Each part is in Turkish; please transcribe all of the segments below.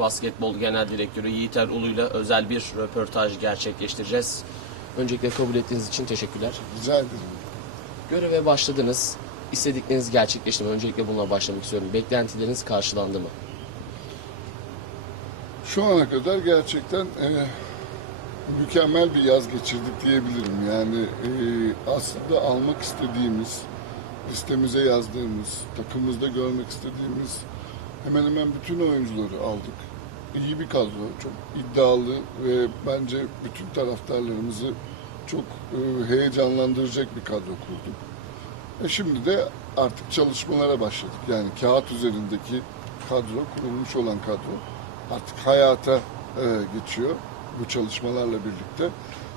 Basketbol Genel Direktörü Yiğiter Ulu'yla özel bir röportaj gerçekleştireceğiz. Öncelikle kabul ettiğiniz için teşekkürler. Rica ederim. Göreve başladınız. İstedikleriniz gerçekleşti mi? Öncelikle bununla başlamak istiyorum. Beklentileriniz karşılandı mı? Şu ana kadar gerçekten e, mükemmel bir yaz geçirdik diyebilirim. Yani e, aslında almak istediğimiz, listemize yazdığımız, takımımızda görmek istediğimiz hemen hemen bütün oyuncuları aldık. İyi bir kadro, çok iddialı ve bence bütün taraftarlarımızı çok e, heyecanlandıracak bir kadro kurduk. E şimdi de artık çalışmalara başladık. Yani kağıt üzerindeki kadro, kurulmuş olan kadro artık hayata e, geçiyor bu çalışmalarla birlikte.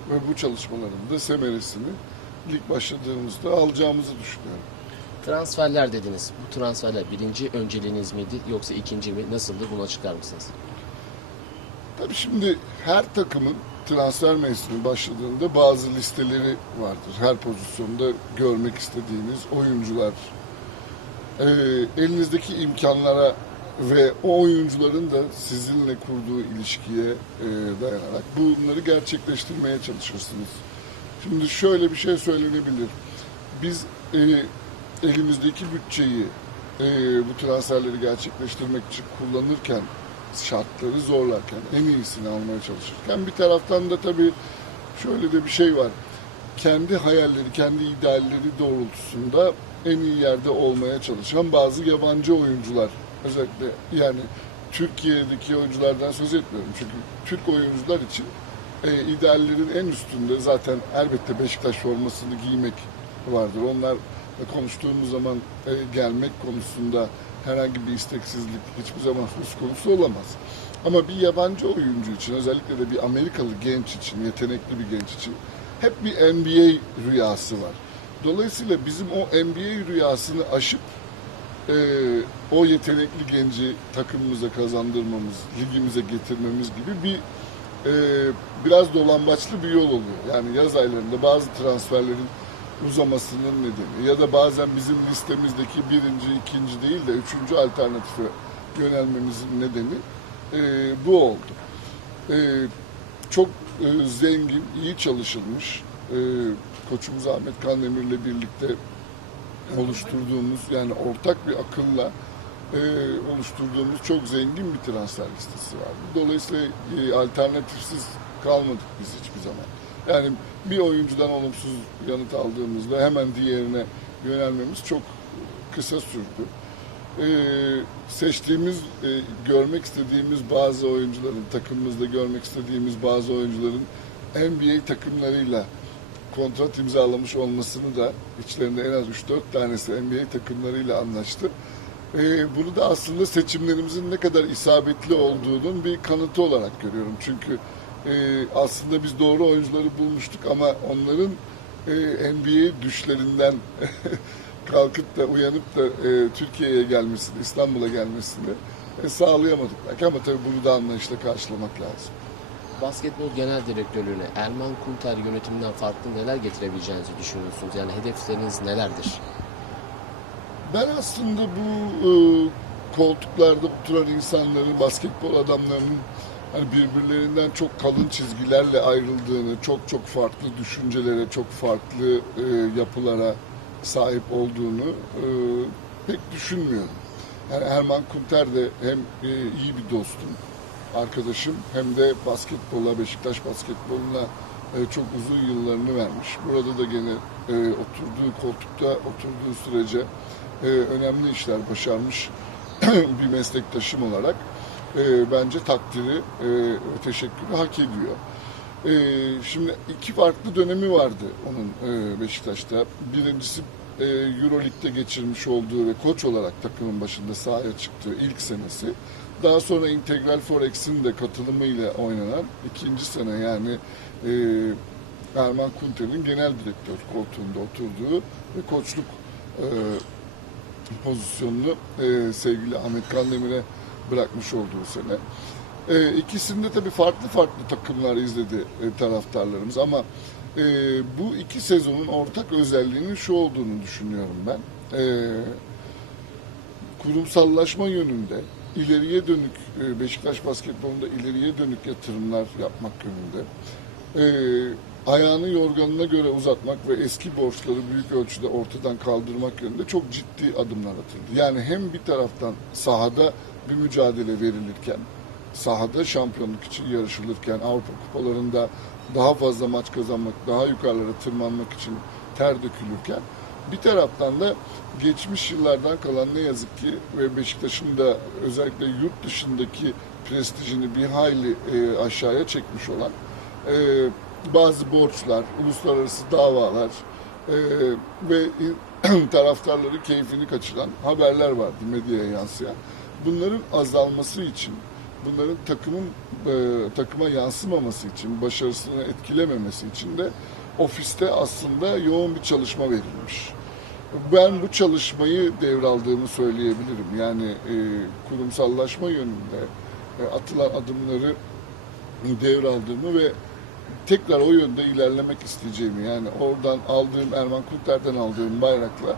Ve bu çalışmaların da semeresini lig başladığımızda alacağımızı düşünüyorum. Transferler dediniz. Bu transferler birinci önceliğiniz miydi yoksa ikinci mi? Nasıldı? Bunu açıklar mısınız? Tabii şimdi her takımın transfer mevsimi başladığında bazı listeleri vardır. Her pozisyonda görmek istediğiniz oyuncular. Ee, elinizdeki imkanlara ve o oyuncuların da sizinle kurduğu ilişkiye e, dayanarak bunları gerçekleştirmeye çalışırsınız. Şimdi şöyle bir şey söylenebilir. Biz e, elimizdeki bütçeyi e, bu transferleri gerçekleştirmek için kullanırken şartları zorlarken en iyisini almaya çalışırken bir taraftan da tabii şöyle de bir şey var. Kendi hayalleri, kendi idealleri doğrultusunda en iyi yerde olmaya çalışan bazı yabancı oyuncular özellikle yani Türkiye'deki oyunculardan söz etmiyorum. Çünkü Türk oyuncular için e, ideallerin en üstünde zaten elbette Beşiktaş formasını giymek vardır. Onlar konuştuğumuz zaman e, gelmek konusunda herhangi bir isteksizlik hiçbir zaman söz konusu olamaz. Ama bir yabancı oyuncu için özellikle de bir Amerikalı genç için, yetenekli bir genç için hep bir NBA rüyası var. Dolayısıyla bizim o NBA rüyasını aşıp e, o yetenekli genci takımımıza kazandırmamız, ligimize getirmemiz gibi bir e, biraz dolambaçlı bir yol oluyor. Yani yaz aylarında bazı transferlerin uzamasının nedeni ya da bazen bizim listemizdeki birinci, ikinci değil de üçüncü alternatife yönelmemizin nedeni e, bu oldu. E, çok e, zengin, iyi çalışılmış e, koçumuz Ahmet Kandemir'le birlikte oluşturduğumuz yani ortak bir akılla e, oluşturduğumuz çok zengin bir transfer listesi vardı. Dolayısıyla e, alternatifsiz kalmadık biz hiçbir zaman. Yani bir oyuncudan olumsuz yanıt aldığımızda hemen diğerine yönelmemiz çok kısa sürdü. Ee, seçtiğimiz, e, görmek istediğimiz bazı oyuncuların, takımımızda görmek istediğimiz bazı oyuncuların NBA takımlarıyla kontrat imzalamış olmasını da içlerinde en az 3-4 tanesi NBA takımlarıyla anlaştı. Ee, bunu da aslında seçimlerimizin ne kadar isabetli olduğunun bir kanıtı olarak görüyorum. Çünkü e, aslında biz doğru oyuncuları bulmuştuk ama onların e, NBA düşlerinden kalkıp da uyanıp da e, Türkiye'ye gelmesini, İstanbul'a gelmesini e, sağlayamadık belki ama tabii bunu da anlayışla karşılamak lazım. Basketbol Genel Direktörlüğüne Erman Kunter yönetiminden farklı neler getirebileceğinizi düşünüyorsunuz? Yani hedefleriniz nelerdir? Ben aslında bu e, koltuklarda oturan insanların, basketbol adamlarının hani birbirlerinden çok kalın çizgilerle ayrıldığını, çok çok farklı düşüncelere, çok farklı e, yapılara sahip olduğunu e, pek düşünmüyorum. Yani Erman Kunter de hem e, iyi bir dostum, arkadaşım hem de basketbola, Beşiktaş basketboluna e, çok uzun yıllarını vermiş. Burada da gene e, oturduğu koltukta oturduğu sürece e, önemli işler başarmış bir meslektaşım olarak e, bence takdiri e, ve teşekkürü hak ediyor. E, şimdi iki farklı dönemi vardı onun e, Beşiktaş'ta. Birincisi e, Euroleague'de geçirmiş olduğu ve koç olarak takımın başında sahaya çıktığı ilk senesi. Daha sonra Integral Forex'in de katılımıyla oynanan ikinci sene yani e, Erman Kunter'in genel direktör koltuğunda oturduğu ve koçluk e, pozisyonunu e, sevgili Ahmet Kandemir'e bırakmış olduğu sene. E, ikisinde tabii farklı farklı takımlar izledi e, taraftarlarımız ama e, bu iki sezonun ortak özelliğinin şu olduğunu düşünüyorum ben. E, kurumsallaşma yönünde ileriye dönük e, Beşiktaş basketbolunda ileriye dönük yatırımlar yapmak yönünde. E, ayağını yorganına göre uzatmak ve eski borçları büyük ölçüde ortadan kaldırmak yönünde çok ciddi adımlar atıldı. Yani hem bir taraftan sahada bir mücadele verilirken, sahada şampiyonluk için yarışılırken, Avrupa kupalarında daha fazla maç kazanmak, daha yukarılara tırmanmak için ter dökülürken, bir taraftan da geçmiş yıllardan kalan ne yazık ki ve Beşiktaş'ın da özellikle yurt dışındaki prestijini bir hayli e, aşağıya çekmiş olan e, bazı borçlar, uluslararası davalar e, ve taraftarları keyfini kaçıran haberler vardı medyaya yansıyan. Bunların azalması için, bunların takımın e, takıma yansımaması için, başarısını etkilememesi için de ofiste aslında yoğun bir çalışma verilmiş. Ben bu çalışmayı devraldığımı söyleyebilirim. Yani e, kurumsallaşma yönünde e, atılan adımları devraldığımı ve tekrar o yönde ilerlemek isteyeceğimi yani oradan aldığım Erman Kulter'den aldığım bayrakla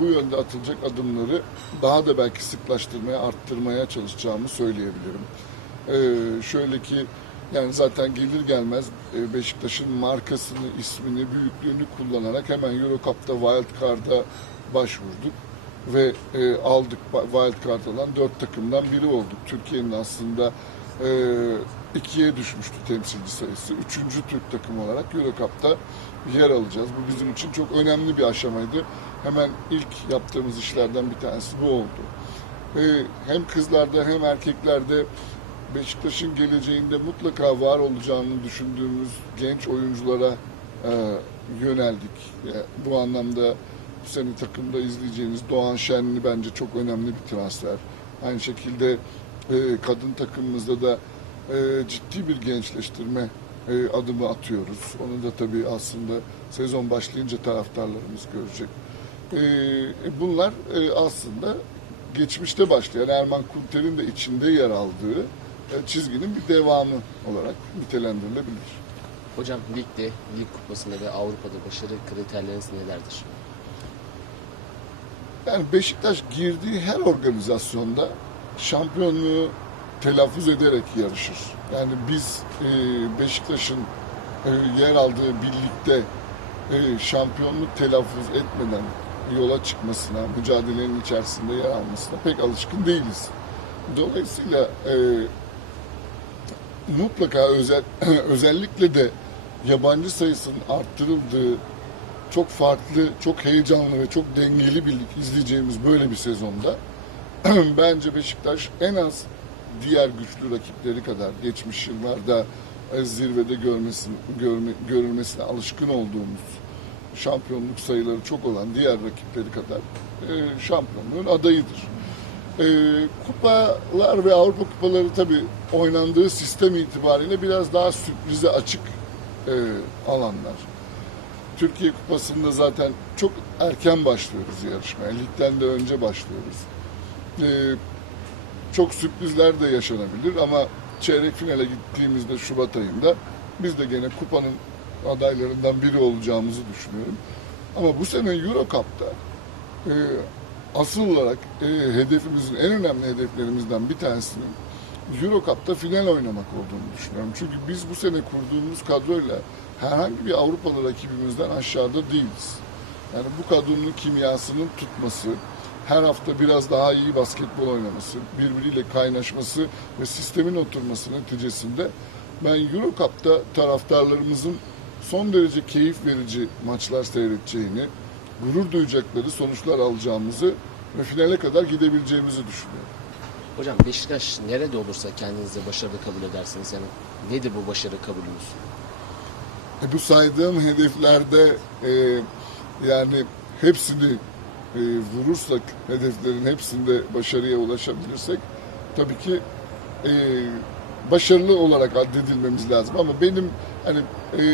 bu yönde atılacak adımları daha da belki sıklaştırmaya, arttırmaya çalışacağımı söyleyebilirim. Ee, şöyle ki yani zaten gelir gelmez e, Beşiktaş'ın markasını, ismini, büyüklüğünü kullanarak hemen Euro Cup'ta Wild Card'a başvurduk ve e, aldık Wild Card alan dört takımdan biri olduk. Türkiye'nin aslında e, ikiye düşmüştü temsilci sayısı. Üçüncü Türk takımı olarak Euro Cup'ta yer alacağız. Bu bizim için çok önemli bir aşamaydı. Hemen ilk yaptığımız işlerden bir tanesi bu oldu. E, hem kızlarda hem erkeklerde Beşiktaş'ın geleceğinde mutlaka var olacağını düşündüğümüz genç oyunculara e, yöneldik. Yani bu anlamda bu sene takımda izleyeceğiniz Doğan Şenli bence çok önemli bir transfer. Aynı şekilde e, kadın takımımızda da e, ciddi bir gençleştirme e, adımı atıyoruz. Onu da tabii aslında sezon başlayınca taraftarlarımız görecek. E, e, bunlar e, aslında geçmişte başlayan Erman Kunter'in de içinde yer aldığı e, çizginin bir devamı olarak nitelendirilebilir. Hocam ligde, lig kupasında ve Avrupa'da başarı kriterleriniz nelerdir? Yani Beşiktaş girdiği her organizasyonda şampiyonluğu telaffuz ederek yarışır. Yani biz e, Beşiktaş'ın e, yer aldığı birlikte e, şampiyonluk telaffuz etmeden yola çıkmasına, mücadelenin içerisinde yer almasına pek alışkın değiliz. Dolayısıyla e, mutlaka özel, özellikle de yabancı sayısının arttırıldığı çok farklı, çok heyecanlı ve çok dengeli bir izleyeceğimiz böyle bir sezonda bence Beşiktaş en az diğer güçlü rakipleri kadar geçmiş yıllarda e, zirvede görmesin, görme, görülmesine alışkın olduğumuz şampiyonluk sayıları çok olan diğer rakipleri kadar e, şampiyonluğun adayıdır. E, kupalar ve Avrupa kupaları tabii oynandığı sistem itibariyle biraz daha sürprize açık e, alanlar. Türkiye Kupası'nda zaten çok erken başlıyoruz yarışmaya. Ligden de önce başlıyoruz. Ee, çok sürprizler de yaşanabilir ama çeyrek finale gittiğimizde Şubat ayında biz de gene kupanın adaylarından biri olacağımızı düşünüyorum. Ama bu sene Euro Cup'ta e, asıl olarak e, hedefimizin en önemli hedeflerimizden bir tanesinin Euro Cup'ta final oynamak olduğunu düşünüyorum. Çünkü biz bu sene kurduğumuz kadroyla herhangi bir Avrupalı rakibimizden aşağıda değiliz. Yani bu kadronun kimyasının tutması, her hafta biraz daha iyi basketbol oynaması, birbiriyle kaynaşması ve sistemin oturması neticesinde ben Euro Cup'ta taraftarlarımızın son derece keyif verici maçlar seyredeceğini, gurur duyacakları sonuçlar alacağımızı ve finale kadar gidebileceğimizi düşünüyorum. Hocam Beşiktaş nerede olursa kendinizi başarılı kabul edersiniz. Yani nedir bu başarı kabulünüz? E, bu saydığım hedeflerde e, yani hepsini e, vurursak, hedeflerin hepsinde başarıya ulaşabilirsek tabii ki e, başarılı olarak addedilmemiz lazım. Ama benim hani e,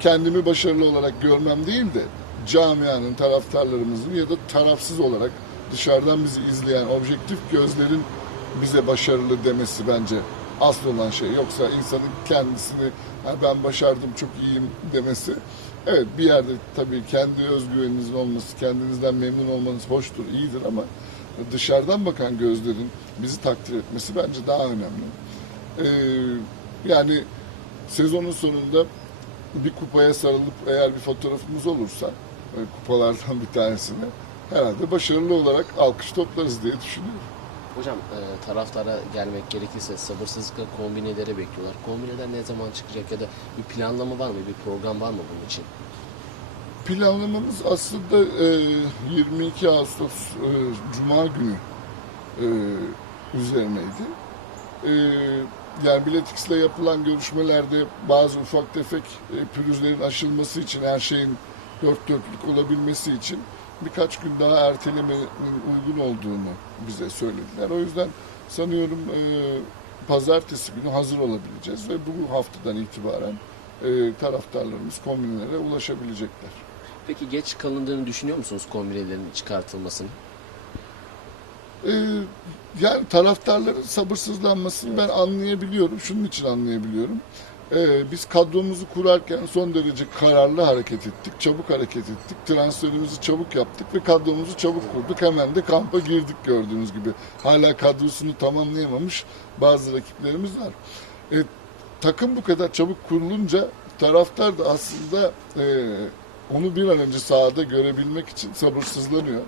kendimi başarılı olarak görmem değil de camianın, taraftarlarımızın ya da tarafsız olarak dışarıdan bizi izleyen objektif gözlerin bize başarılı demesi bence asıl olan şey. Yoksa insanın kendisini "Ha, ben başardım çok iyiyim demesi evet bir yerde tabii kendi özgüveninizin olması, kendinizden memnun olmanız hoştur, iyidir ama dışarıdan bakan gözlerin bizi takdir etmesi bence daha önemli. Ee, yani sezonun sonunda bir kupaya sarılıp eğer bir fotoğrafımız olursa e, kupalardan bir tanesini herhalde başarılı olarak alkış toplarız diye düşünüyorum. Hocam e, taraftara gelmek gerekirse sabırsızlıkla kombineleri bekliyorlar. Kombineler ne zaman çıkacak ya da bir planlama var mı, bir program var mı bunun için? Planlamamız aslında e, 22 Ağustos e, Cuma günü e, üzerineydi. E, yani Biletix'le yapılan görüşmelerde bazı ufak tefek e, pürüzlerin aşılması için her şeyin dört dörtlük olabilmesi için birkaç gün daha ertelemenin uygun olduğunu bize söylediler. O yüzden sanıyorum e, pazartesi günü hazır olabileceğiz ve bu haftadan itibaren e, taraftarlarımız kombinelere ulaşabilecekler. Peki geç kalındığını düşünüyor musunuz kombinelerin çıkartılmasını? Ee, yani taraftarların sabırsızlanmasını ben anlayabiliyorum. Şunun için anlayabiliyorum. Ee, biz kadromuzu kurarken son derece kararlı hareket ettik, çabuk hareket ettik. Transferimizi çabuk yaptık ve kadromuzu çabuk kurduk. Hemen de kampa girdik gördüğünüz gibi. Hala kadrosunu tamamlayamamış bazı rakiplerimiz var. Ee, takım bu kadar çabuk kurulunca taraftar da aslında e, onu bir an önce sahada görebilmek için sabırsızlanıyor.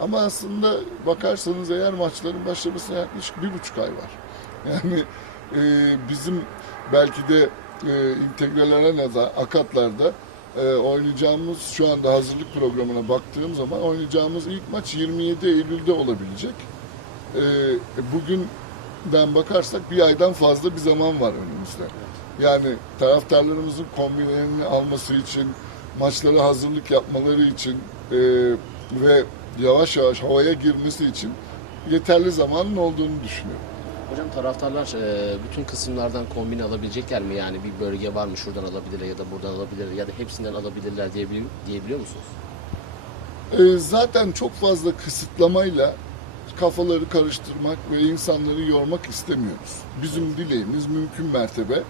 Ama aslında bakarsanız eğer maçların başlamasına yaklaşık bir buçuk ay var. Yani e, bizim belki de e, integral arenada, akatlarda e, oynayacağımız şu anda hazırlık programına baktığım zaman oynayacağımız ilk maç 27 Eylül'de olabilecek. E, bugünden bakarsak bir aydan fazla bir zaman var önümüzde. Yani taraftarlarımızın kombinelerini alması için, maçlara hazırlık yapmaları için e, ve yavaş yavaş havaya girmesi için yeterli zamanın olduğunu düşünüyorum. Hocam taraftarlar e, bütün kısımlardan kombine alabilecekler mi? Yani bir bölge var mı şuradan alabilirler ya da buradan alabilirler ya da hepsinden alabilirler diyebiliyor, diyebiliyor musunuz? E, zaten çok fazla kısıtlamayla kafaları karıştırmak ve insanları yormak istemiyoruz. Bizim dileğimiz mümkün mertebe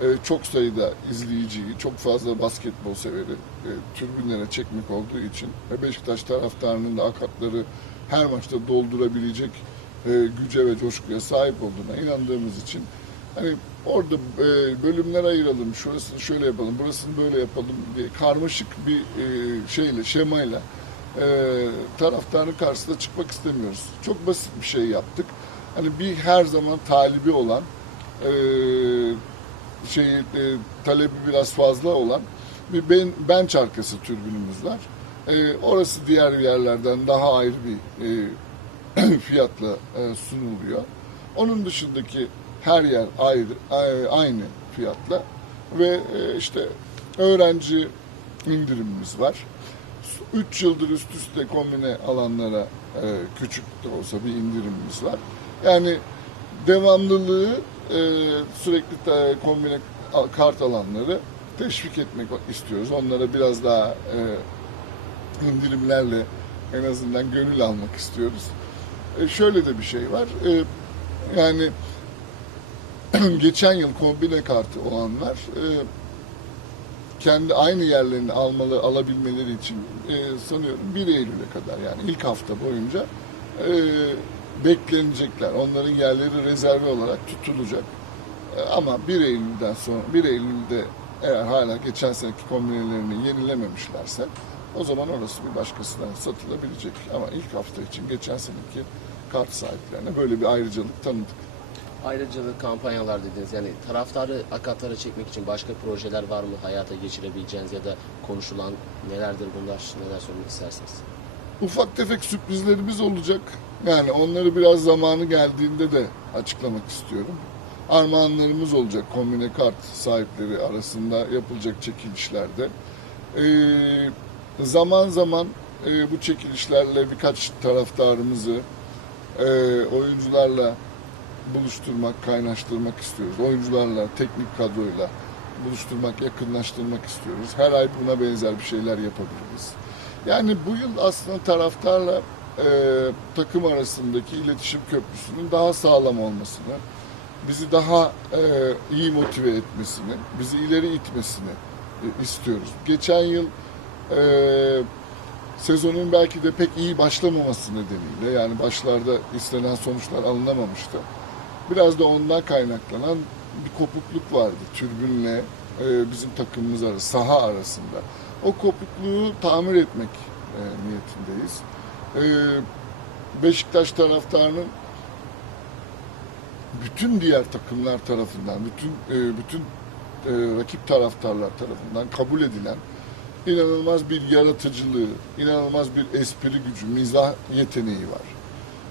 e, çok sayıda izleyiciyi, çok fazla basketbol severi e, tribünlere çekmek olduğu için ve Beşiktaş taraftarının da akatları her maçta doldurabilecek e, güce ve coşkuya sahip olduğuna inandığımız için hani orada e, bölümler ayıralım, şurasını şöyle yapalım, burasını böyle yapalım diye karmaşık bir e, şeyle, şemayla e, taraftarın karşısına çıkmak istemiyoruz. Çok basit bir şey yaptık. Hani bir her zaman talibi olan e, şeyi e, talebi biraz fazla olan bir ben, bench arkası türbünümüz var. Orası diğer yerlerden daha ayrı bir fiyatla e, sunuluyor. Onun dışındaki her yer ayrı aynı fiyatla ve e, işte öğrenci indirimimiz var. 3 yıldır üst üste kombine alanlara e, küçük de olsa bir indirimimiz var. Yani devamlılığı sürekli de kombine kart alanları teşvik etmek istiyoruz. Onlara biraz daha indirimlerle en azından gönül almak istiyoruz. E, şöyle de bir şey var. E, yani geçen yıl kombine kartı olanlar e, kendi aynı yerlerini almalı alabilmeleri için e, sanıyorum 1 Eylül'e kadar yani ilk hafta boyunca e, beklenecekler. Onların yerleri rezerve olarak tutulacak. E, ama 1 Eylül'den sonra 1 Eylül'de eğer hala geçen seneki kombinelerini yenilememişlerse o zaman orası bir başkasına satılabilecek. Ama ilk hafta için geçen seneki kart sahiplerine böyle bir ayrıcalık tanıdık. Ayrıcalık kampanyalar dediniz. Yani taraftarı akatlara çekmek için başka projeler var mı hayata geçirebileceğiniz ya da konuşulan nelerdir bunlar? Neler söylemek istersiniz? Ufak tefek sürprizlerimiz olacak. Yani onları biraz zamanı geldiğinde de açıklamak istiyorum. Armağanlarımız olacak kombine kart sahipleri arasında yapılacak çekilişlerde. Ee, zaman zaman e, bu çekilişlerle birkaç taraftarımızı e, oyuncularla buluşturmak, kaynaştırmak istiyoruz. Oyuncularla, teknik kadroyla buluşturmak, yakınlaştırmak istiyoruz. Her ay buna benzer bir şeyler yapabiliriz. Yani bu yıl aslında taraftarla e, takım arasındaki iletişim köprüsünün daha sağlam olmasını, bizi daha e, iyi motive etmesini, bizi ileri itmesini e, istiyoruz. Geçen yıl sezonun belki de pek iyi başlamaması nedeniyle yani başlarda istenen sonuçlar alınamamıştı. Biraz da ondan kaynaklanan bir kopukluk vardı türbünle e, bizim takımımız arası, saha arasında. O kopukluğu tamir etmek e, niyetindeyiz. E, Beşiktaş taraftarının bütün diğer takımlar tarafından, bütün bütün rakip taraftarlar tarafından kabul edilen inanılmaz bir yaratıcılığı, inanılmaz bir espri gücü, mizah yeteneği var.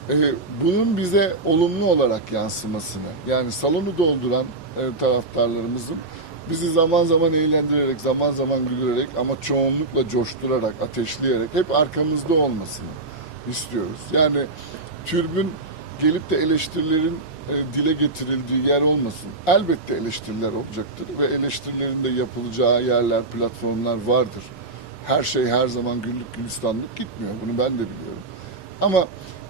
E, bunun bize olumlu olarak yansımasını, yani salonu dolduran e, taraftarlarımızın bizi zaman zaman eğlendirerek, zaman zaman güldürerek ama çoğunlukla coşturarak, ateşleyerek hep arkamızda olmasını istiyoruz. Yani türbün gelip de eleştirilerin dile getirildiği yer olmasın. Elbette eleştiriler olacaktır ve eleştirilerin de yapılacağı yerler, platformlar vardır. Her şey her zaman güllük gülistanlık gitmiyor. Bunu ben de biliyorum. Ama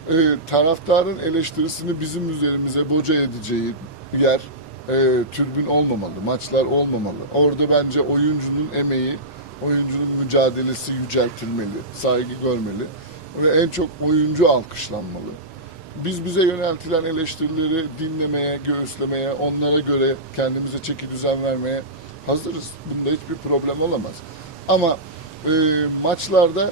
e, taraftarın eleştirisini bizim üzerimize boca edeceği yer e, türbün olmamalı, maçlar olmamalı. Orada bence oyuncunun emeği, oyuncunun mücadelesi yüceltilmeli, saygı görmeli ve en çok oyuncu alkışlanmalı. Biz bize yöneltilen eleştirileri dinlemeye, göğüslemeye, onlara göre kendimize çeki düzen vermeye hazırız. Bunda hiçbir problem olamaz. Ama e, maçlarda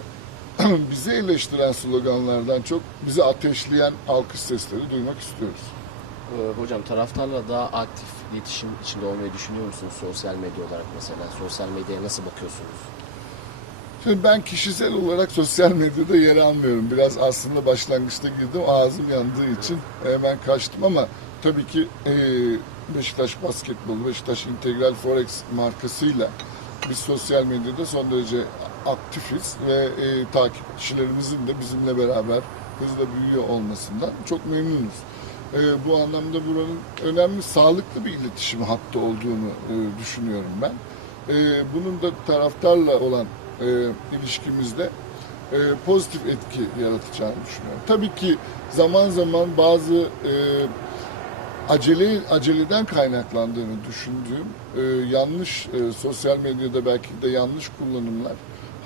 bizi eleştiren sloganlardan çok bizi ateşleyen alkış sesleri duymak istiyoruz. Ee, hocam taraftarla daha aktif iletişim içinde olmayı düşünüyor musunuz sosyal medya olarak mesela? Sosyal medyaya nasıl bakıyorsunuz? Şimdi ben kişisel olarak sosyal medyada yer almıyorum. Biraz aslında başlangıçta girdim ağzım yandığı için hemen kaçtım ama tabii ki e, Beşiktaş Basketbol, Beşiktaş İntegral Forex markasıyla biz sosyal medyada son derece aktifiz ve e, takipçilerimizin de bizimle beraber hızla büyüyor olmasından çok memnunuz. E, bu anlamda buranın önemli, sağlıklı bir iletişim hattı olduğunu e, düşünüyorum ben. E, bunun da taraftarla olan e, ilişkimizde e, pozitif etki yaratacağını düşünüyorum. Tabii ki zaman zaman bazı e, acele aceleden kaynaklandığını düşündüğüm e, yanlış e, sosyal medyada belki de yanlış kullanımlar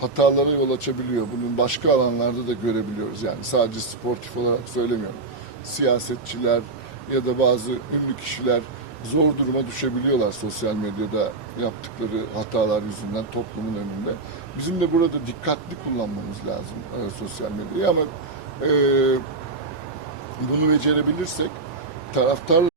hatalara yol açabiliyor. Bunun başka alanlarda da görebiliyoruz. Yani sadece sportif olarak söylemiyorum. Siyasetçiler ya da bazı ünlü kişiler zor duruma düşebiliyorlar sosyal medyada yaptıkları hatalar yüzünden toplumun önünde. Bizim de burada dikkatli kullanmamız lazım e, sosyal medyayı ama e, bunu becerebilirsek taraftarla